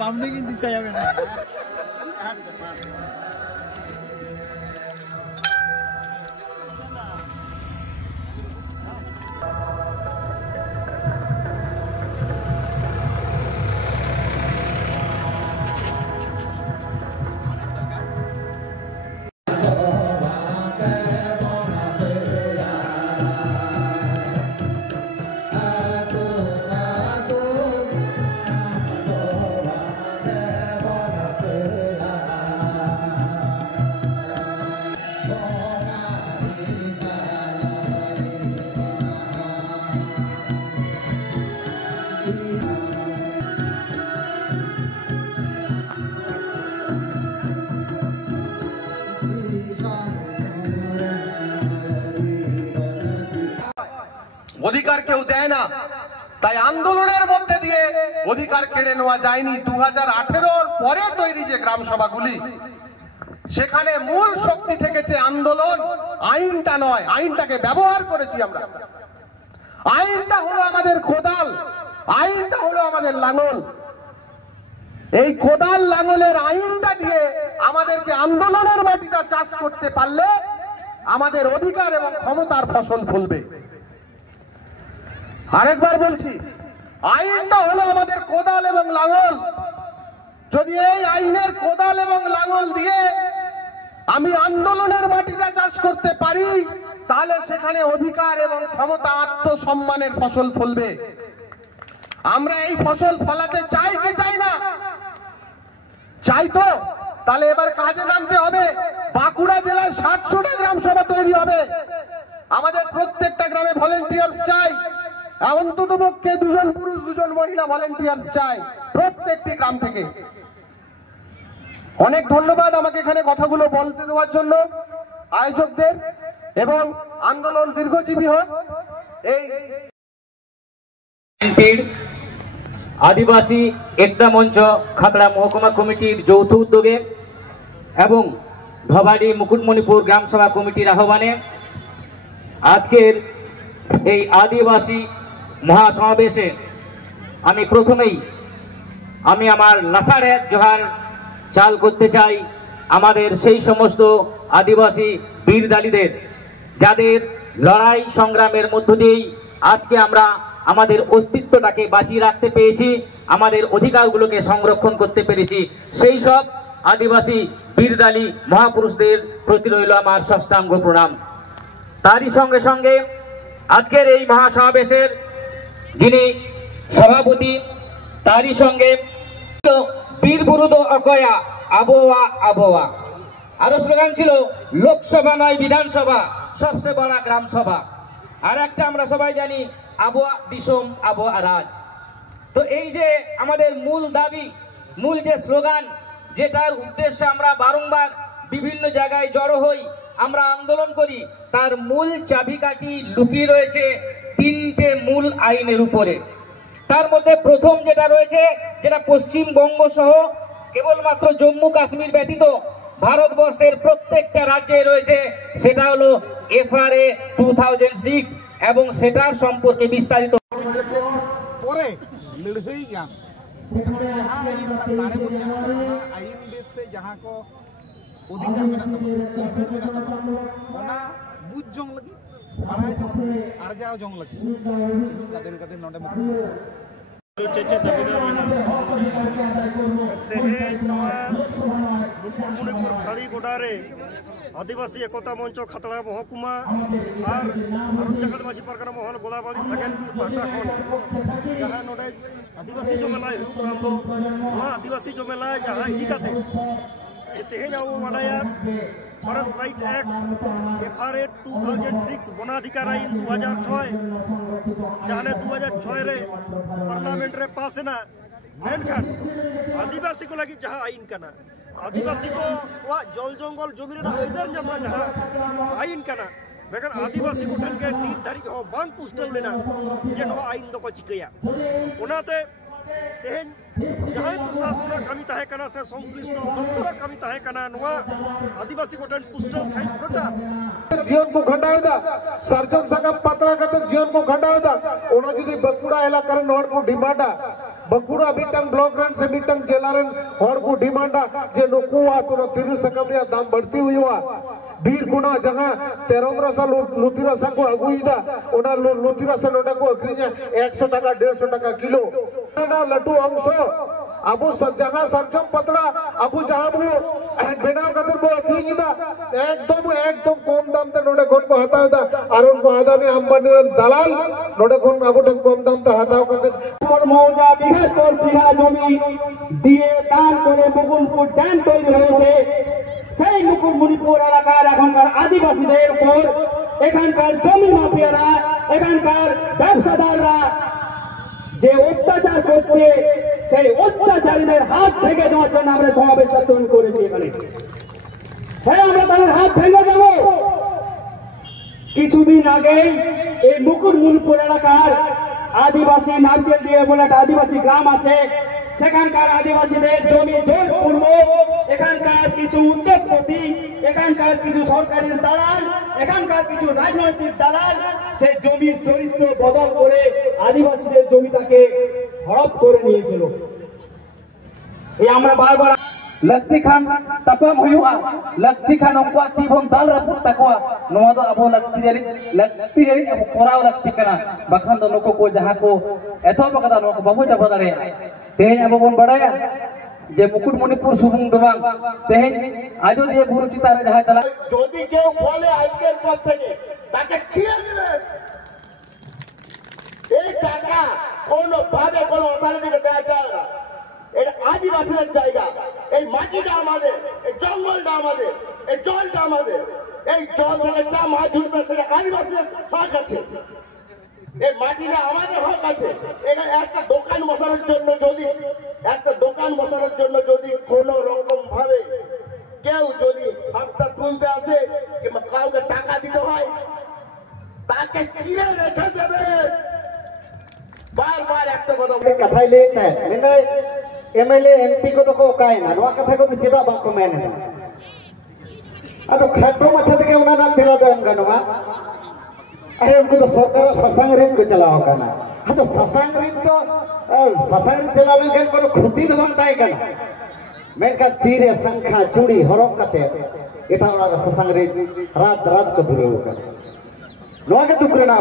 বামনি কিন্তু দিশা যাবে না। অধিকার কেউ দেয় না, তাই আন্দোলনের মধ্যে দিয়ে অধিকার কেড়ে নেওয়া যায়নি। 2018 পরে তৈরি যে গ্রাম সভাগুলি, সেখানে মূল শক্তি থেকেছে আন্দোলন, আইনটা নয়। আইনটাকে ব্যবহার করেছি আমরা। আইনটা হলো আমাদের কোদাল, আইনটা হলো আমাদের লাঙল। এই কোদাল লাঙলের আইনটা দিয়ে আমাদেরকে আন্দোলনের মাটিটা চাষ করতে পারলে আমাদের অধিকার এবং ক্ষমতার ফসল ফলবে। আরেকবার বলছি, আইনটা হলো আমাদের কোদাল এবং লাঙল। যদি এই আইনের কোদাল এবং লাঙল দিয়ে আমি আন্দোলনের মাটিটা চাষ করতে পারি, তাহলে সেখানে অধিকার এবং ক্ষমতা, আত্মসম্মানের ফসল ফলবে। আমরা এই ফসল ফলাতে চাই কি চাই না? চাই তো? তাহলে এবার কাজে নামতে হবে। বাঁকুড়া জেলায় 700টা গ্রাম সভা তৈরি হবে। আমাদের প্রত্যেকটা গ্রামে ভলেন্টিয়ার্স চাই। অন্তত পক্ষে 2 জন পুরুষ 2 জন মহিলা ভলেন্টিয়ার্স চাই প্রত্যেকটি গ্রাম থেকে। অনেক ধন্যবাদ আমাকে এখানে কথাগুলো বলতে দেওয়ার জন্য আয়োজকদের, এবং আন্দোলন দীর্ঘজীবী হোক। এই আদিবাসী একতা মঞ্চ খাতড়া মহকুমা কমিটির যৌথ উদ্যোগে এবং ভবানী মুকুটমণিপুর গ্রাম সভা কমিটির আহ্বানে আজকের এই আদিবাসী মহাসমাবেশে আমি প্রথমেই আমার লাসারে জোহার চাল করতে চাই আমাদের সেই সমস্ত আদিবাসী বীর দালিদের, যাদের লড়াই সংগ্রামের মধ্য দিয়েই আজকে আমরা আমাদের অস্তিত্বটাকে বাঁচিয়ে রাখতে পেরেছি, আমাদের অধিকারগুলোকে সংরক্ষণ করতে পেরেছি। সেই সব আদিবাসী বীরদালি মহাপুরুষদের প্রতি রইল আমার সাষ্টাঙ্গ প্রণাম। তারই সঙ্গে সঙ্গে আজকের এই মহাসমাবেশের যিনি সভাপতি, তারই সঙ্গে বীরবুরুদ অকয়া আবহাওয়া আবহাওয়া। আরো স্লোগান ছিল লোকসভা নয় বিধানসভা, সবচেয়ে বড় গ্রাম সভা। আর একটা আমরা সবাই জানি আবহাওয়া দিশম আবহাওয়া রাজ। তো এই যে আমাদের মূল দাবি, মূল যে স্লোগান, যেটার উদ্দেশ্যে আমরা বারংবার বিভিন্ন জায়গায় জড়ো হই, আমরা আন্দোলন করি, তার মূল চাবিকাঠি লুকিয়ে রয়েছে 3টে মূল আইনের উপরে। তার মধ্যে প্রথম যেটা রয়েছে, যেটা পশ্চিমবঙ্গ সহ কেবলমাত্র জম্মু কাশ্মীর ব্যতীত ভারতবর্ষের প্রত্যেকটা রাজ্যে রয়েছে, সেটা হলো FRA 2006 এবং সেটার সম্পর্কে বিস্তারিত পরে লড়াই গান जहाँ आईन दाड़े बन आईन बेसते जहाँ को अधिकार में बुझ जंग लगी बाड़ाय जंग आरजाव जंग लगी कदेन कदेन नोडे मुकुटमणिपुर खाड़ी गोडारे आदिवासी एकता मंच खातड़ा महकुमा और भारत जगतवासी परगना महल गोलाबाड़ी सागेनपुर पाटा खन जहाँ नोडे आदिवासी जमेला आदिवासी जमेला जहाँ इदी काते तेहेन आबो बाडाया फॉरेस्ट राइट एक्ट FRA 2006 वनाधिकार आईन 2006 जहाँ 2006 रे पार्लियामेंट रे पास ना मेनखान आदिवासी को लगी जहाँ आईन करना आदिवासी को वा जल जंगल जमीन अधर जमना जहाँ आईन करना मेकन आदिवासी को ठन के निर्धारित हो बांग पुष्टल लेना ये नो आईन दो को चिकया उनाते तेहेन जहाँ प्रशासन कमी तहे कना से संश्लिष्ट दफ्तर कमी तहे कना नुआ आदिवासी को ठन पुष्टल सही प्रचार जीवन को घटाएदा सर्जन सागम पातला करते जीवन को घटाएदा ओना जदी बकुड़ा इलाका नोड को डिमांडा बंकुड़ा मिटंग ब्लॉक रन से मिटंग जिला रन हर को डिमांडा जे नुकुआ तो तिरु सकम रे दाम बढ़ती हुईवा बीर कुना जगह 1300 लुती रसा को अगुईदा ओना लुती रसा नोडा को अखरिया 100 টাকা 150 টাকা किलो ना लटू अंश अबु जगह सरजम पतला अबु जहां बु बेनाव कते बो अखरिदा एकदम कम दाम ते नोडे कोन को हतावदा आरुन को आदानी अंबानी दलाल नोडे कोन अबु कम दाम ते हताव कते मौजा बिघा पर बिघा जमी দিয়ে দান করে মুকুটমণিপুর ড্যাম তৈরি হয়েছে সেই মুকুটমণিপুর এলাকার এখানকার আদিবাসীদের উপর এখানকার জমি মাফিয়ারা এখানকার ব্যবসাদাররা যে অত্যাচার করছে সেই অত্যাচারীদের হাত ভেঙে দেওয়ার জন্য আমরা সমাবেশটা তৈরি করেছি এখানে। হ্যাঁ, আমরা তাদের হাত ভেঙে দেব। কিছুদিন আগেই এই মুকুটমণিপুর এলাকার আদিবাসী নারকেল দিয়ে বলে একটা আদিবাসী গ্রাম আছে, সেখানকার আদিবাসীদের জমি জোরপূর্বক এখানকার কিছু উদ্যোগপতি, এখানকার কিছু সরকারি দালাল, এখানকার কিছু রাজনৈতিক দালাল সেই জমির চরিত্র বদল করে আদিবাসীদের জমিটাকে হড়প করে নিয়েছিল। এই আমরা বারবার लक्ति खान तपम हुआ लक्ति खान उनको तीबन दाल रपुत तकवा नोवा दो अबो लक्ति जरी अब कोराव लक्ति कना बखान दो नको को जहां को एथो बकदा नको बाबू जब दारे तेहेन अब बन बड़ाया जे मुकुटमणिपुर सुबुंग दोबांग तेहेन आजोदिया बुरु चितारे जहां चला যদি কেউ বলে আজকের পর থেকে তাকে ছিঁড়ে দিবেন এই টাকা কোন ভাবে কোন অথরিটিকে দেওয়া যায় না। এটা আদিবাসীদের জায়গা, এই মাটিটা আমাদের, এই জঙ্গলটা আমাদের, এই জলটা আমাদের, এই জল থেকে যা মাছ উঠবে সেটা আদিবাসীদের হক আছে, এই মাটিটা আমাদের হক আছে। এখানে একটা দোকান বসানোর জন্য যদি কোন রকম ভাবে কেউ যদি হাতটা তুলতে আসে কিংবা কাউকে টাকা দিতে হয় তাকে চিরে রেখে দেবে। बार-बार একটা কথা कथा लेता है मैंने एमएलए एमपी को तो को काहे ना नवा कथा को चेदा बाको मैंने अब खट्टो मथा के उना ना तेरा दम गनवा अरे उनको तो सरकार ससंग रेन को चलाओ करना हां तो ससंग रेन तो ससंग चलाने के को खुदी दबाताय करना मैं का तीरे संख्या चूड़ी हरक कते एटा वाला ससंग रेन रात को दुरे होकर नवा के दुकरे ना